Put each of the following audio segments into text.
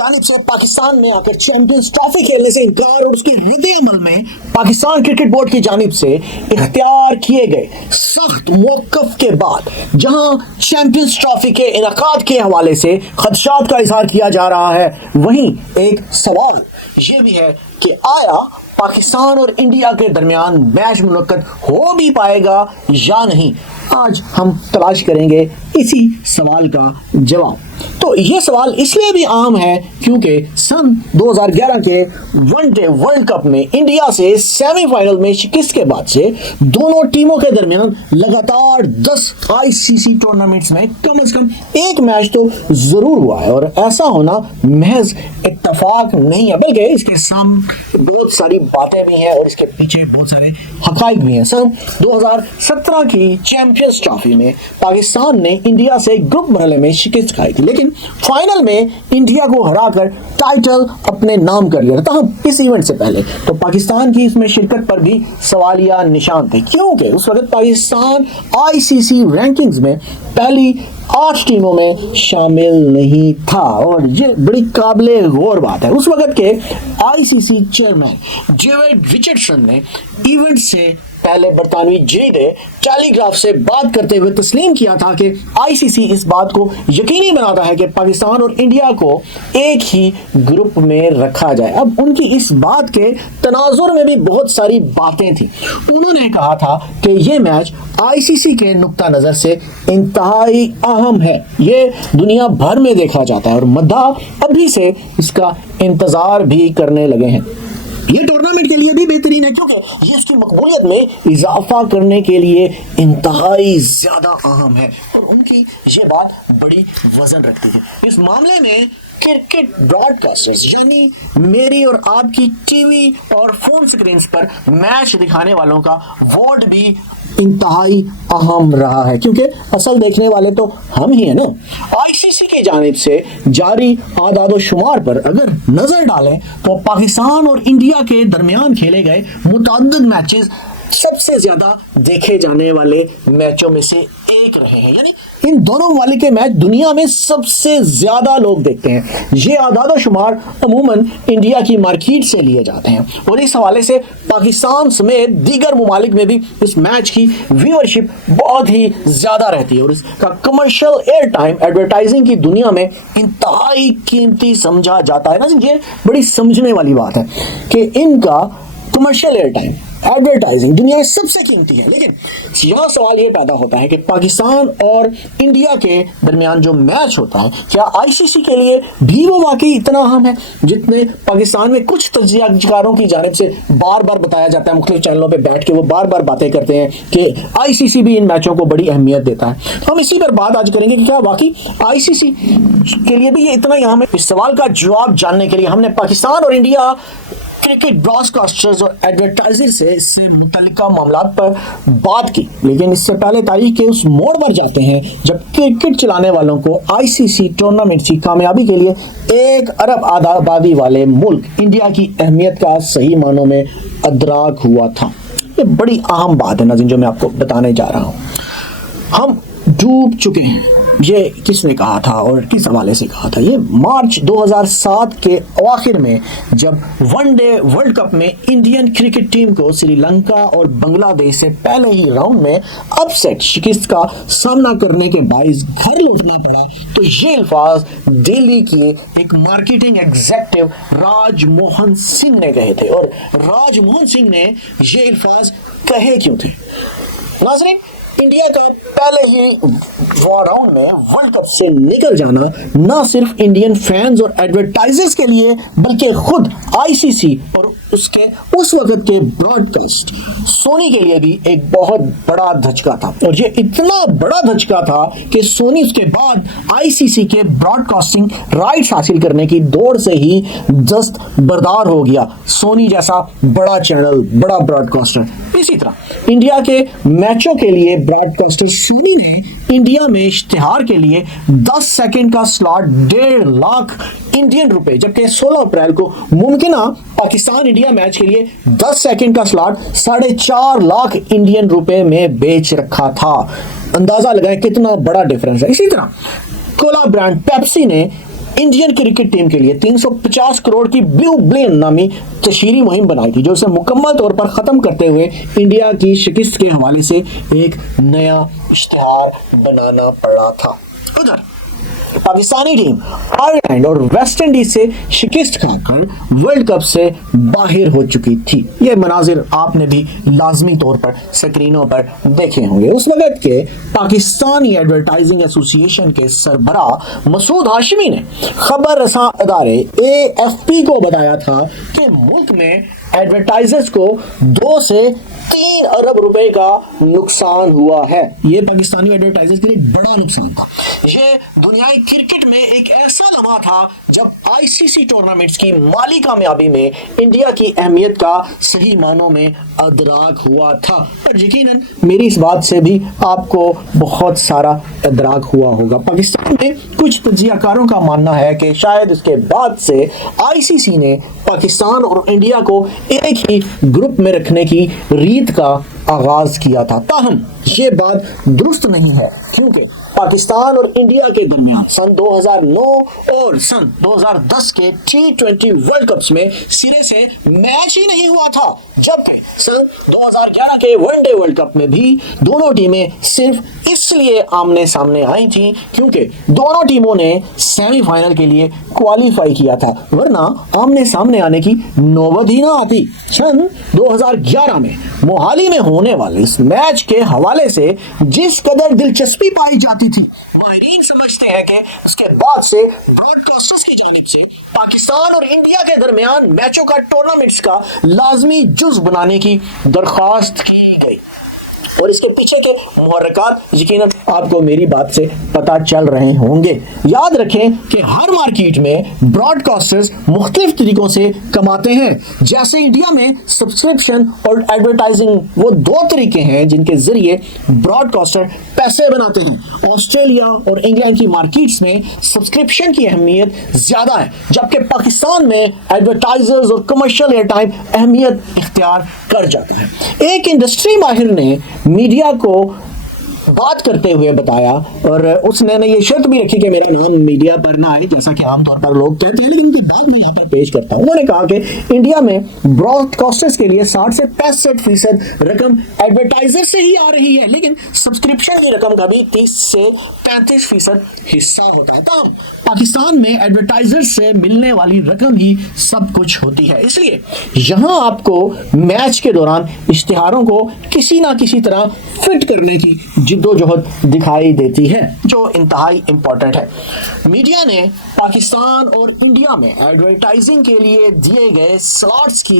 जानिब से पाकिस्तान में आकर चैंपियंस ट्रॉफी खेलने से इनकार और उसके रद्द अमल में पाकिस्तान क्रिकेट बोर्ड की जानिब से इख्तियार किए गए सख्त मौक़िफ़ के बाद जहां चैंपियंस ट्रॉफी के इनकाद के हवाले से खदशात का इजहार किया जा रहा है, वहीं एक सवाल ये भी है कि आया पाकिस्तान और इंडिया के दरमियान मैच मुनक्कद हो भी पाएगा या नहीं। आज हम तलाश करेंगे इसी सवाल का जवाब। तो ये सवाल इसलिए भी आम है क्योंकि सन 2011 के वनडे वर्ल्ड कप में इंडिया से सेमीफाइनल में शिकस्त के बाद से दोनों टीमों के दरमियान लगातार 10 आईसीसी टूर्नामेंट्स में कम से कम एक मैच तो जरूर हुआ है, और ऐसा होना महज इत्तेफाक नहीं है बल्कि इसके सामने बहुत सारी बातें भी हैं और इसके पीछे बहुत सारे हकाइक भी हैं। सन 2017 की चैंपियंस ट्रॉफी में पाकिस्तान ने इंडिया से ग्रुप मरहले में शिकस्त खाई थी, लेकिन फाइनल में इंडिया को हराकर टाइटल अपने नाम कर लिया था। इस इवेंट से पहले तो पाकिस्तान की इसमें शिरकत पर भी सवालिया निशान थे क्योंकि उस वक्त पाकिस्तान आईसीसी रैंकिंग्स में पहली 8 टीमों में शामिल नहीं था। और ये बड़ी काबिले गौर बात है, उस वक्त के आईसीसी चेयरमैन डेविड रिचर्डसन ने इवेंट से पहले बरतानवी जरीदे टेलीग्राफ से बात करते हुए तस्लीम किया था कि आईसीसी इस बात को यकीनी बनाता है कि पाकिस्तान और इंडिया को एक ही ग्रुप में रखा जाए। अब उनकी इस बात के तनाजुर में भी बहुत सारी बातें थी। उन्होंने कहा था कि यह मैच आईसीसी के नुक्ता नज़र से इंतहाई अहम है, ये दुनिया भर में देखा जाता है और मद्दाह अभी से इसका इंतजार भी करने लगे हैं। ये टूर्नामेंट के लिए भी बेहतरीन है क्योंकि ये इसकी मकबूलियत में इजाफा करने के लिए इंतहाई ज्यादा अहम है, और उनकी ये बात बड़ी वजन रखती है। इस मामले में क्रिकेट ब्रॉडकास्टर्स यानी मेरी और आपकी टीवी और फोन स्क्रीन पर मैच दिखाने वालों का वोट भी इंतहाई अहम रहा है क्योंकि असल देखने वाले तो हम ही हैं ना। आईसीसी की जानिब से जारी आदाद शुमार पर अगर नजर डालें तो पाकिस्तान और इंडिया के दरमियान खेले गए मुतअद्दिद मैचेस सबसे ज्यादा देखे जाने वाले मैचों में से एक रहे हैं, यानी इन दोनों वाले के मैच दुनिया में सबसे ज्यादा लोग देखते हैं। ये आदाद शुमार अमूमन इंडिया की मार्केट से लिए जाते हैं और इस हवाले से पाकिस्तान समेत दीगर मुमालिक में भी इस मैच की व्यूअरशिप बहुत ही ज्यादा रहती है और इसका कमर्शियल एयर टाइम एडवर्टाइजिंग की दुनिया में इंतहाई कीमती समझा जाता है ना। ये बड़ी समझने वाली बात है कि इनका कमर्शियल एयर टाइम एडवर्टाइजिंग दुनिया में सबसे कीमती है, लेकिन यह सवाल ये पैदा होता है कि पाकिस्तान और इंडिया के दरमियान जो मैच होता है क्या आईसीसी के लिए भी वो वाकई इतना अहम है जितने पाकिस्तान में कुछ तज्जियाकारों की जानिब से बार बार बताया जाता है। मुख्तलिफ चैनलों पे बैठ के वो बार बार बातें करते हैं कि आईसीसी भी इन मैचों को बड़ी अहमियत देता है। तो हम इसी पर बात आज करेंगे कि क्या वाकई आईसीसी के लिए भी ये इतना अहम है। इस सवाल का जवाब जानने के लिए हमने पाकिस्तान और इंडिया क्रिकेट ब्रॉडकास्टर्स और एडवर्टाइजर से इससे मुतल्लिका मामलात पर बात की, लेकिन इससे पहले तारीख के उस मोड़ पर जाते हैं जब क्रिकेट चलाने वालों को आईसीसी टूर्नामेंट की कामयाबी के लिए 1 अरब आबादी वाले मुल्क इंडिया की अहमियत का सही मानों में अदराक हुआ था। ये बड़ी अहम बात है नाज़रीन जो मैं आपको बताने जा रहा हूँ। हम डूब चुके हैं, ये किसने कहा था और किस हवाले से कहा था? ये मार्च 2007 के आखिर में जब वनडे वर्ल्ड कप में इंडियन क्रिकेट टीम को श्रीलंका और बांग्लादेश से पहले ही राउंड में अपसेट शिकस्त का सामना करने के बाइस घर लौटना पड़ा, तो ये अल्फाज दिल्ली के एक मार्केटिंग एग्जेक्टिव राजमोहन सिंह ने कहे थे। और राजमोहन सिंह ने ये अल्फाज कहे क्यों थे? नाज़रीन, इंडिया का पहले ही राउंड में वर्ल्ड कप से निकल जाना न सिर्फ इंडियन फैंस और एडवर्टाइजर्स के लिए बल्कि खुद आईसीसी और उसके उस वक्त के ब्रॉडकास्ट सोनी के लिए भी एक बहुत बड़ा धचका था। और ये इतना बड़ा धचका था कि सोनी उसके बाद आईसीसी के ब्रॉडकास्टिंग राइट्स हासिल करने की दौड़ से ही दस्तबरदार हो गया। सोनी जैसा बड़ा चैनल, बड़ा ब्रॉडकास्टर। इसी तरह इंडिया के मैचों के लिए ब्रॉडकास्टर सोनी ने इंडिया में इश्तिहार के लिए 10 सेकंड का स्लॉट 1.5 लाख इंडियन रुपए, जबकि 16 अप्रैल को मुमकिना पाकिस्तान इंडिया मैच के लिए 10 सेकंड का स्लॉट 4.5 लाख इंडियन रुपए में बेच रखा था। अंदाजा लगाएं कितना बड़ा डिफरेंस है। इसी तरह कोला ब्रांड पेप्सी ने इंडियन क्रिकेट टीम के लिए 350 करोड़ की ब्लू ब्लेन नामी तशहीरी मुहिम बनाई थी, जो उसे मुकम्मल तौर पर खत्म करते हुए इंडिया की शिकस्त के हवाले से एक नया इश्तिहार बनाना पड़ा था। उधर पाकिस्तानी टीम आयरलैंड और वेस्ट इंडीज से शिकस्त खाकर वर्ल्ड कप से बाहर हो चुकी थी। ये मनाजिर आपने भी लाजमी तौर पर स्क्रीनों पर देखे होंगे। उस वक्त के पाकिस्तानी एडवर्टाइजिंग एसोसिएशन के सरबराह मसूद हाशमी ने खबर रसां अदारे AFP को बताया था कि मुल्क में एडवर्टाइजर्स को 2 से 3 अरब रुपए का नुकसान हुआ है। ये पाकिस्तानी एडवर्टाइजर्स के लिए बड़ा नुकसान था। ये दुनियाई क्रिकेट में एक ऐसा लम्हा था जब ICC टूर्नामेंट्स की माली कामयाबी में इंडिया की अहमियत का सही मानों में अदराक हुआ था। और यकीनन मेरी इस बात से भी आपको बहुत सारा अदराक हुआ होगा। पाकिस्तान में कुछ तज्जियाकारों का मानना है कि शायद इसके बाद से ICC ने पाकिस्तान और इंडिया को एक ही ग्रुप में रखने की रीत का आगाज किया था। ताहम ये बात दुरुस्त नहीं है, क्योंकि पाकिस्तान और इंडिया के दरमियान सन 2009 और सन 2010 के T20 वर्ल्ड कप्स में सिरे से मैच ही नहीं हुआ था, जबकि सन 2011 के वनडे वर्ल्ड कप में भी दोनों टीमें सिर्फ इसलिए आमने सामने आई थी क्योंकि दोनों टीमों ने सेमीफाइनल के लिए क्वालिफाई किया था, वरना आमने सामने आने की नौबत ही ना आती। सन 2011 में मोहाली में होने वाले इस मैच के हवाले से जिस कदर दिलचस्पी पाई जाती थी, माहिरीन समझते हैं कि उसके बाद से ब्रॉडकास्टर्स की जानिब से पाकिस्तान और इंडिया के दरमियान मैचों का टूर्नामेंट्स का लाजमी जुज बनाने की दरख्वास्त की गई। और इसके पीछे के मुहर्रिकात यकीनन आपको मेरी बात से पता चल रहे होंगे। याद रखें कि हर मार्केट में ब्रॉडकास्टर्स मुख्तलिफ तरीकों से कमाते हैं। जैसे इंडिया में सब्सक्रिप्शन और एडवर्टाइजिंग वो 2 तरीके हैं जिनके जरिए ब्रॉडकास्टर पैसे बनाते हैं। ऑस्ट्रेलिया और इंग्लैंड की मार्केट्स में सब्सक्रिप्शन की अहमियत ज्यादा है, जबकि पाकिस्तान में एडवर्टाइजर्स और कमर्शियल एयरटाइम अहमियत इख्तियार कर जाते हैं। एक इंडस्ट्री माहिर ने मीडिया को बात करते हुए बताया, और उसने ये शर्त भी रखी कि मेरा नाम मीडिया पर ना आए, जैसा कि आमतौर पर लोग कहते हैं, लेकिन उनकी बात मैं यहाँ पर पेश करता हूँ। उन्होंने कहा कि इंडिया में ब्रॉडकास्टर्स के लिए 60 से 65% रकम एडवर्टाइजर से ही आ रही है, लेकिन सब्सक्रिप्शन की रकम का भी 30 से 35% हिस्सा होता है। तब पाकिस्तान में एडवर्टाइजर से मिलने वाली रकम ही सब कुछ होती है। इसलिए यहाँ आपको मैच के दौरान इश्तिहारों को किसी ना किसी तरह फिट करने की जिद्दोजहद दिखाई देती है, जो इंतहाई इंपॉर्टेंट है। मीडिया ने पाकिस्तान और इंडिया में एडवर्टाइजिंग के लिए दिए गए स्लॉट्स की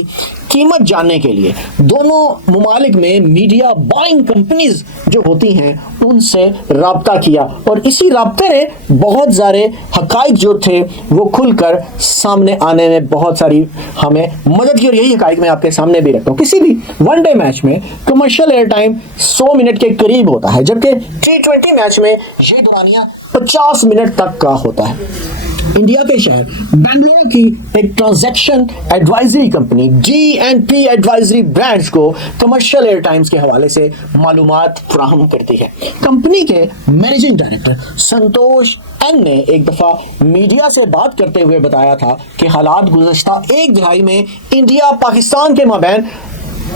कीमत जानने के लिए दोनों मुमालिक में मीडिया बाइंग कंपनीज जो होती हैं उनसे राब्ता किया, और इसी राब्ते ने बहुत सारे हकाइक जो थे वो खुलकर सामने आने में बहुत सारी हमें मदद की, और यही हकाइक मैं आपके सामने भी रखता हूँ। किसी भी वनडे मैच में कमर्शियल एयर टाइम 100 मिनट के करीब होता है, जबकि T20 मैच में ये दुरानिया 50 मिनट तक का होता है। इंडिया के शहर बेंगलुरु की एक transaction advisory company GNP advisory brands को कमर्शियल एयर टाइम्स के हवाले से मालूमात फराहम करती है। कंपनी के मैनेजिंग डायरेक्टर संतोष एन ने एक दफा मीडिया से बात करते हुए बताया था कि हालात गुज़श्ता 1 दिहाई में इंडिया पाकिस्तान के माबैन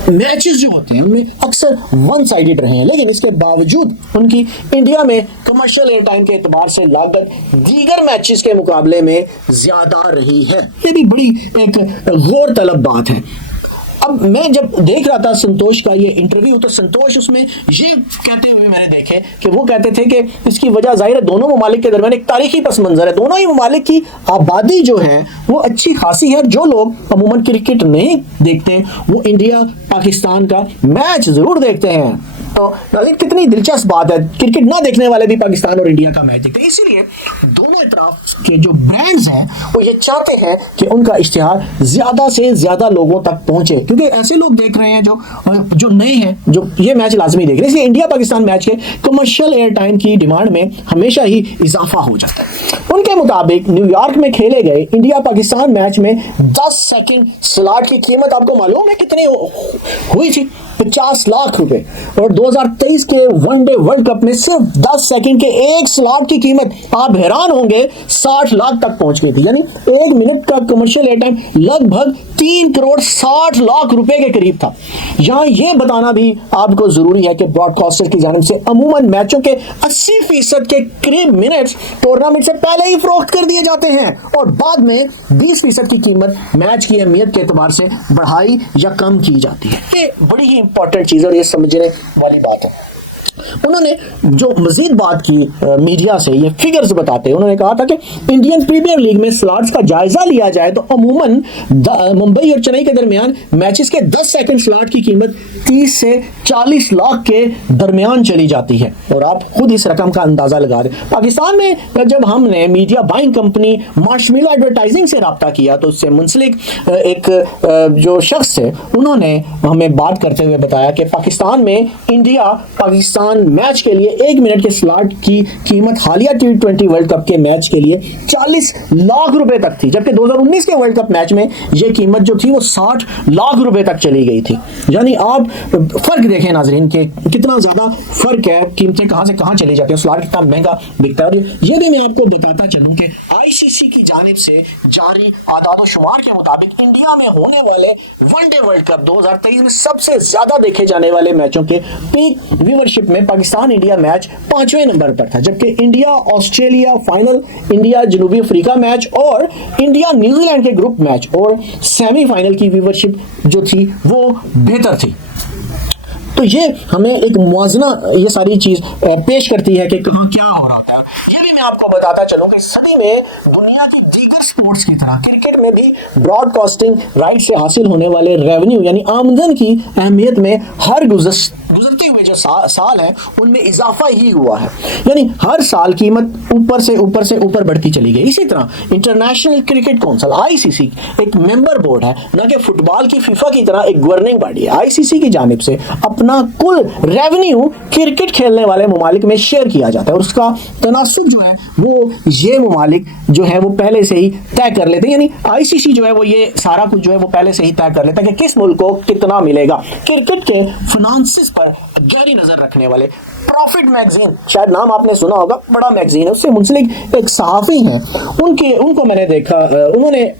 मैचेस जो होते हैं उनमें अक्सर वन साइडेड रहे हैं, लेकिन इसके बावजूद उनकी इंडिया में कमर्शियल एयर टाइम के एतबार से लागत दीगर मैचेस के मुकाबले में ज्यादा रही है। ये भी बड़ी एक गौर तलब बात है। अब मैं जब देख रहा था संतोष का ये इंटरव्यू, तो संतोष उसमें ये कहते हुए मैंने देखे कि वो कहते थे कि इसकी वजह जाहिर है दोनों ममालिक के दरमियान एक तारीखी पस मंजर है। दोनों ही ममालिक की आबादी जो है वो अच्छी खासी है। जो लोग अमूमन क्रिकेट नहीं देखते वो इंडिया पाकिस्तान का मैच जरूर देखते हैं। तो कितनी दिलचस्प बात है, क्रिकेट ना देखने वाले भी पाकिस्तान और इंडिया का मैच देखते हैं। इसीलिए दोनों तरफ के जो ब्रांड्स हैं वो ये चाहते हैं कि उनका इश्तिहार ज्यादा से ज्यादा लोगों तक पहुंचे, क्योंकि ऐसे लोग देख रहे हैं जो नए हैं, जो ये मैच लाजमी देख रहे हैं। इसलिए इंडिया पाकिस्तान मैच के कमर्शियल एयर टाइम की डिमांड में हमेशा ही इजाफा हो जाता है। उनके मुताबिक न्यूयॉर्क में खेले गए इंडिया पाकिस्तान मैच में 10 सेकंड स्लॉट की कीमत आपको मालूम है कितनी हुई थी? 50 लाख रुपए। और 2023 के वनडे वर्ल्ड कप में सिर्फ 10 सेकंड के एक स्लॉट की कीमत, आप हैरान होंगे, 60 लाख तक पहुंच गई थी। यानी 1 मिनट का कमर्शियल एयर टाइम लगभग 3 करोड़ 60 लाख रुपए के करीब था। यहां यह बताना भी आपको जरूरी है कि ब्रॉडकास्टर की जानिब से अमूमन मैचों के 80% के करीब मिनट्स टूर्नामेंट से पहले ही फरोख्त कर दिए जाते हैं और बाद में 20% की कीमत मैच की अहमियत के एतबार से बढ़ाई या कम की जाती है। ये बड़ी ही इंपॉर्टेंट चीज और ये समझने वाली बात है। उन्होंने जो मजीद बात की मीडिया से, ये फिगर्स बताते हैं, उन्होंने कहा था कि इंडियन प्रीमियर लीग में स्लॉट्स का जायजा लिया जाए तो अमूमन मुंबई और चेन्नई के दरमियान मैचेस के 10 सेकंड स्लॉट की कीमत 30 से 40 लाख के दरमियान चली जाती है और आप खुद इस रकम का अंदाजा लगा रहे हैं। पाकिस्तान में जब हमने media buying company Marshmallow advertising से रब्ता किया तो उससे मुंसलिक एक जो शख्स है, उन्होंने हमें बात करते हुए बताया कि पाकिस्तान में इंडिया पाकिस्तान मैच के लिए 1 मिनट के स्लॉट की कीमत हालिया T20 वर्ल्ड कप के मैच के लिए 40 लाख रुपए तक थी, जबकि 2019 के वर्ल्ड कप मैच में यह कीमत जो थी वो 60 लाख रुपए तक चली गई थी। यानी आप फर्क देखें नाजरीन के कितना ज्यादा फर्क है, कीमतें कहां से कहां चली जाती है, स्लॉट कितना महंगा बिकता है। और ये भी मैं आपको बताता चलूं कि आईसीसी की जानिब से जारी आदाद शुमार के मुताबिक इंडिया में होने वाले वनडे वर्ल्ड कप 2023 में सबसे ज्यादा देखे जाने वाले मैचों के पीक व्यूअरशिप में पाकिस्तान इंडिया मैच 5वें नंबर पर था, जबकि इंडिया ऑस्ट्रेलिया फाइनल, इंडिया जनूबी अफ्रीका मैच और इंडिया न्यूजीलैंड के ग्रुप मैच और सेमीफाइनल की व्यूअरशिप जो थी वो बेहतर थी। तो ये हमें एक मुआवजा ये सारी चीज पेश करती है कि कहां क्या हो रहा है। ये भी मैं आपको बताता चलूं कि सदी में दुनिया की दीगर स्पोर्ट्स की तरह क्रिकेट में भी ब्रॉडकास्टिंग राइट से हासिल होने वाले रेवेन्यू यानी आमदन की अहमियत में हर गुजरते हुए जो साल है उनमें इजाफा ही हुआ है। यानी हर साल कीमत ऊपर से ऊपर बढ़ती चली गई। इसी तरह इंटरनेशनल क्रिकेट काउंसिल आईसीसी एक मेंबर बोर्ड है, न कि फुटबॉल की फीफा की तरह एक गवर्निंग बॉडी है। आईसीसी की जानिब से अपना कुल रेवेन्यू क्रिकेट खेलने वाले ममालिक में शेयर किया जाता है और उसका तनासुब जो है वो ये ममालिक जो है वो पहले से ही तय कर लेते हैं। यानी आईसीसी जो है वो ये सारा कुछ जो है वो पहले से ही तय कर लेता है कि किस मुल्क को कितना मिलेगा। क्रिकेट के फाइनेंसेस पर गहरी नजर रखने वाले प्रॉफिट मैगजीन, शायद नाम आपने सुना होगा, बड़ा मैगजीन है, उससे मुंसलिक एक सहाफी हैं, उनको मैंने देखा, उन्होंने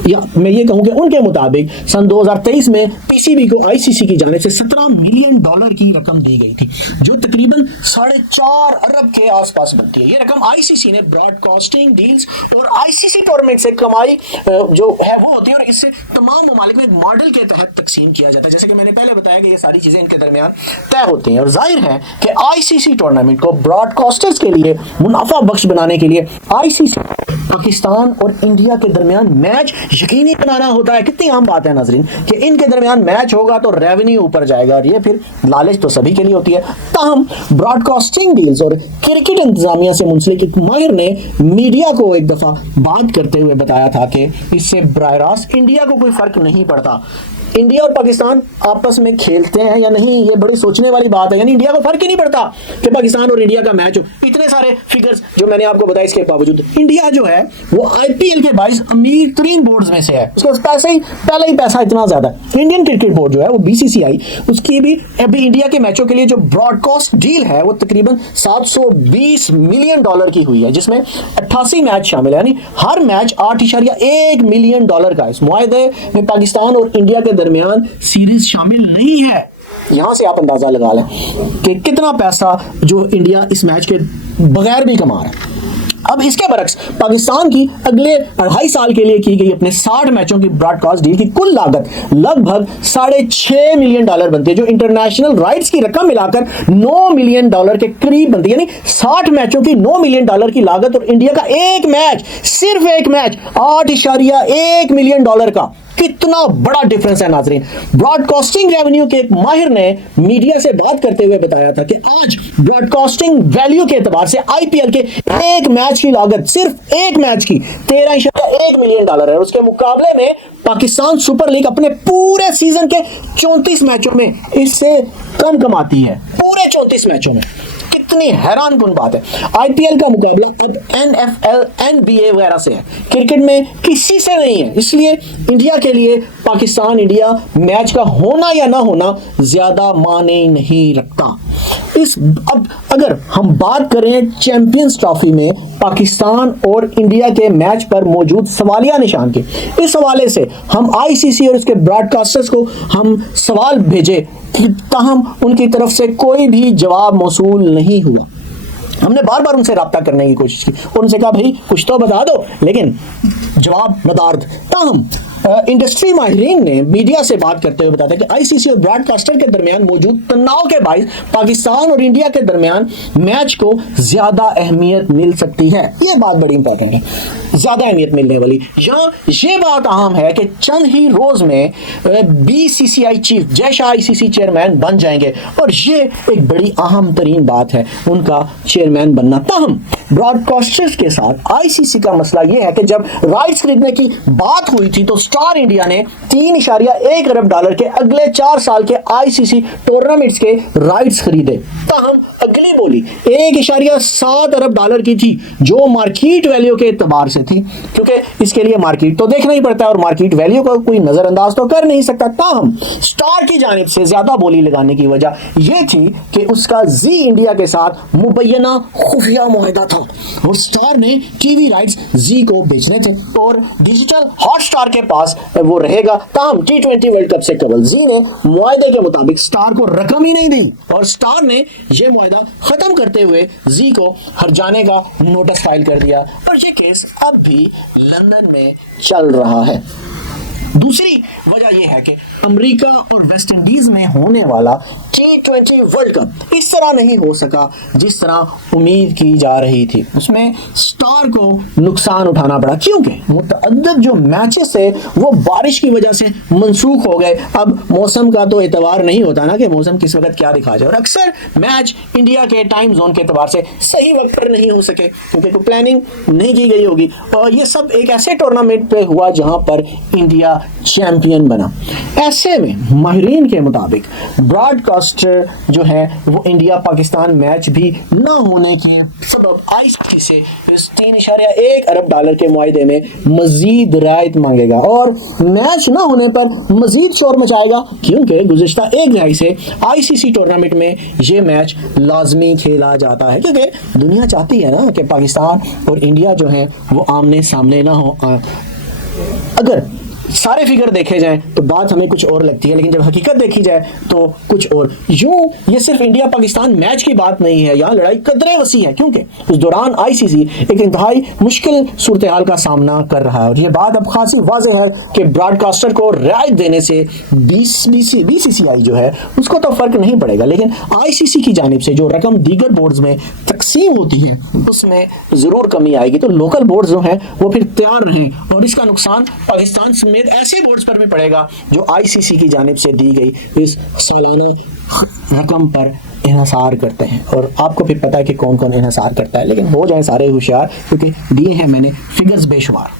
या मैं ये कहूं कि उनके मुताबिक सन 2023 में पीसीबी को आईसीसी की जानिब से $17 मिलियन की रकम दी गई थी, जो तकरीबन 4.5 अरब के आसपास बनती है। ये रकम आईसीसी ने ब्रॉडकास्टिंग डील्स और आईसीसी टूर्नामेंट से कमाई जो है वो होती है और इससे तमाम ममालिक में एक मॉडल के तहत तकसीम किया जाता है। जैसे कि मैंने पहले बताया कि ये सारी चीजें इनके दरमियान तय होती हैं और जाहिर है कि आईसीसी टूर्नामेंट को ब्रॉडकास्टर्स के लिए मुनाफा बख्श बनाने के लिए आईसीसी पाकिस्तान और इंडिया के दरमियान मैच यकीनी बनाना होता है। कितनी आम बात है नाजरीन कि इनके दरमियान मैच होगा तो रेवेन्यू ऊपर जाएगा और ये फिर लालच तो सभी के लिए होती है। ताहम ब्रॉडकास्टिंग डील्स और क्रिकेट इंतजामिया से मुंसलिक एक माहिर ने मीडिया को एक दफा बात करते हुए बताया था कि इससे बराह रास्त इंडिया को कोई फर्क नहीं पड़ता। इंडिया और पाकिस्तान आपस में खेलते हैं या नहीं, ये बड़ी सोचने वाली बात है। यानी इंडिया को फर्क ही नहीं पड़ता कि पाकिस्तान और इंडिया का मैच हो। इतने सारे फिगर्स जो मैंने आपको बताया, इसके बावजूद इंडिया जो है वो आईपीएल के 22 अमीर तरीन बोर्ड्स में से है। उसके पास पैसे ही पहले ही पैसा इतना ज्यादा। इंडियन क्रिकेट बोर्ड जो है वो बीसीसीआई, उसकी भी अभी इंडिया के मैचों के लिए जो ब्रॉडकास्ट डील है वो तकरीबन $720 मिलियन की हुई है, जिसमें 88 मैच शामिल है। यानी हर मैच $8.1 मिलियन का है। इस मुआहदे में पाकिस्तान और इंडिया के दरमियान सीरीज शामिल नहीं है। यहां से आप अंदाजा लगा लें कि कितना पैसा जो इंडिया इस मैच के बगैर भी कमा रहा है। अब इसके बरक्स पाकिस्तान की अगले 2.5 साल के लिए की गई अपने 60 मैचों की ब्रॉडकास्ट डील की कुल लागत लगभग $6.5 मिलियन बनती है, जो इंटरनेशनल राइट्स की रकम मिलाकर $9 मिलियन के करीब बनती है। यानी 60 मैचों की $9 मिलियन की लागत और इंडिया का एक मैच, सिर्फ एक मैच $8.1 मिलियन का। कितना बड़ा डिफरेंस है नाजरीन। ब्रॉडकास्टिंग रेवेन्यू के एक माहिर ने मीडिया से बात करते हुए बताया था कि आज ब्रॉडकास्टिंग वैल्यू के एतबार से आईपीएल के एक मैच की लागत, सिर्फ एक मैच की $13.1 मिलियन है। उसके मुकाबले में पाकिस्तान सुपर लीग अपने पूरे सीजन के 34 मैचों में इससे कम कमाती है। पूरे 34 मैचों में कितनी हैरान कुन बात है। आईपीएल का मुकाबला अब एनएफएल, एनबीए वगैरह से है, क्रिकेट में किसी से नहीं है। इसलिए इंडिया के लिए पाकिस्तान इंडिया मैच का होना या ना होना ज्यादा मायने नहीं रखता। अब अगर हम बात करें चैंपियंस ट्रॉफी में पाकिस्तान और इंडिया के मैच पर मौजूद सवालिया निशान के, इस हवाले से हम आईसीसी और इसके ब्रॉडकास्टर्स को हम सवाल भेजे, ताहम उनकी तरफ से कोई भी जवाब मौसूल नहीं हुआ। हमने बार बार उनसे रब्ता करने की कोशिश की और उनसे कहा भाई कुछ तो बता दो, लेकिन जवाब नदारद। ताहम इंडस्ट्री माहिरीन ने मीडिया से बात करते हुए बताया कि आईसीसी और ब्रॉडकास्टर के दरमियान मौजूद तनाव के बायस पाकिस्तान और इंडिया के दरमियान मैच को ज्यादा अहमियत मिल सकती है। यह बात बड़ी इंपॉर्टेंट है, ज्यादा अहमियत मिलने वाली। ये बात अहम है कि चंद ही रोज में BCCI chief Jay Shah ICC chairman बन जाएंगे और ये एक बड़ी अहम तरीन बात है उनका चेयरमैन बनना। ताहम ब्रॉडकास्टर्स के साथ आईसीसी का मसला यह है कि जब राइट्स खरीदने की बात हुई थी तो स्टार इंडिया ने $3.1 अरब के अगले 4 साल के आईसीसी टूर्नामेंट्स के राइट्स खरीदे। ताहम अगली बोली $1.7 अरब की थी, जो मार्केट वैल्यू के एतबार से थी, क्योंकि इसके लिए मार्केट तो देखना ही पड़ता है और मार्केट वैल्यू को कोई नजरअंदाज तो कर नहीं सकता। ताहम स्टार की जानिब से ज्यादा बोली लगाने की वजह यह थी कि उसका जी इंडिया के साथ मुबैना खुफिया मुआहदा था और स्टार ने टीवी राइट्स जी को बेचने थे और डिजिटल हॉटस्टार के पास वो रहेगा। ताहम T20 वर्ल्ड कप से कबल जी ने मुआहदे के मुताबिक स्टार को रकम ही नहीं दी और स्टार ने यह मुआहदा खत्म करते हुए जी को हर जाने का नोटिस फाइल कर दिया और यह केस अब भी लंदन में चल रहा है। दूसरी वजह यह है कि अमेरिका और वेस्ट इंडीज में होने वाला T20 वर्ल्ड कप इस तरह नहीं हो सका जिस तरह उम्मीद की जा रही थी। उसमें स्टार को नुकसान उठाना पड़ा क्योंकि मुतअद्दिद जो मैचेस थे वो बारिश की वजह से मंसूख हो गए। अब मौसम का तो एतबार नहीं होता ना कि मौसम किस वक्त क्या दिखा जाए, और अक्सर मैच इंडिया के टाइम जोन के एतबार से सही वक्त पर नहीं हो सके क्योंकि कोई प्लानिंग नहीं की गई होगी। और ये सब एक ऐसे टूर्नामेंट पे हुआ जहां पर इंडिया चैंपियन बना। ऐसे में माहिरीन के मुताबिक ब्रॉडकास्टर जो है वो इंडिया पाकिस्तान मैच भी न होने के सबब आईसीसी से इस $3.1 अरब के मुआहदे में मजीद रायत मांगेगा और मैच न होने पर मजीद शोर मचाएगा क्योंकि गुज़िश्ता एक दहाई से आईसीसी टूर्नामेंट में ये मैच लाजमी खेला जाता है क्योंकि दुनिया चाहती है ना कि पाकिस्तान और इंडिया जो है वो आमने सामने ना हो। अगर सारे फिगर देखे जाएं तो बात हमें कुछ और लगती है, लेकिन जब हकीकत देखी जाए तो कुछ और। यूं ये सिर्फ इंडिया पाकिस्तान मैच की बात नहीं है, यहाँ लड़ाई कदरे वसी है क्योंकि उस दौरान आईसीसी एक इंतहाई मुश्किल सूरत हाल का सामना कर रहा है और ये बात अब खासी वाज़ेह है कि ब्रॉडकास्टर को रियायत देने से बीसीसीआई जो है उसको तो फर्क नहीं पड़ेगा, लेकिन आईसीसी की जानिब से जो रकम दीगर बोर्ड्स में तकसीम होती है उसमें जरूर कमी आएगी। तो लोकल बोर्ड जो है वो फिर तैयार रहें और इसका नुकसान पाकिस्तान समेत ऐसे बोर्ड्स पर भी पड़ेगा जो आईसीसी की जानिब से दी गई इस सालाना रकम पर इन्हिसार करते हैं। और आपको फिर पता है कि कौन कौन इन्हिसार करता है, लेकिन हो जाए सारे होशियार क्योंकि दिए हैं मैंने फिगर्स बेशुमार।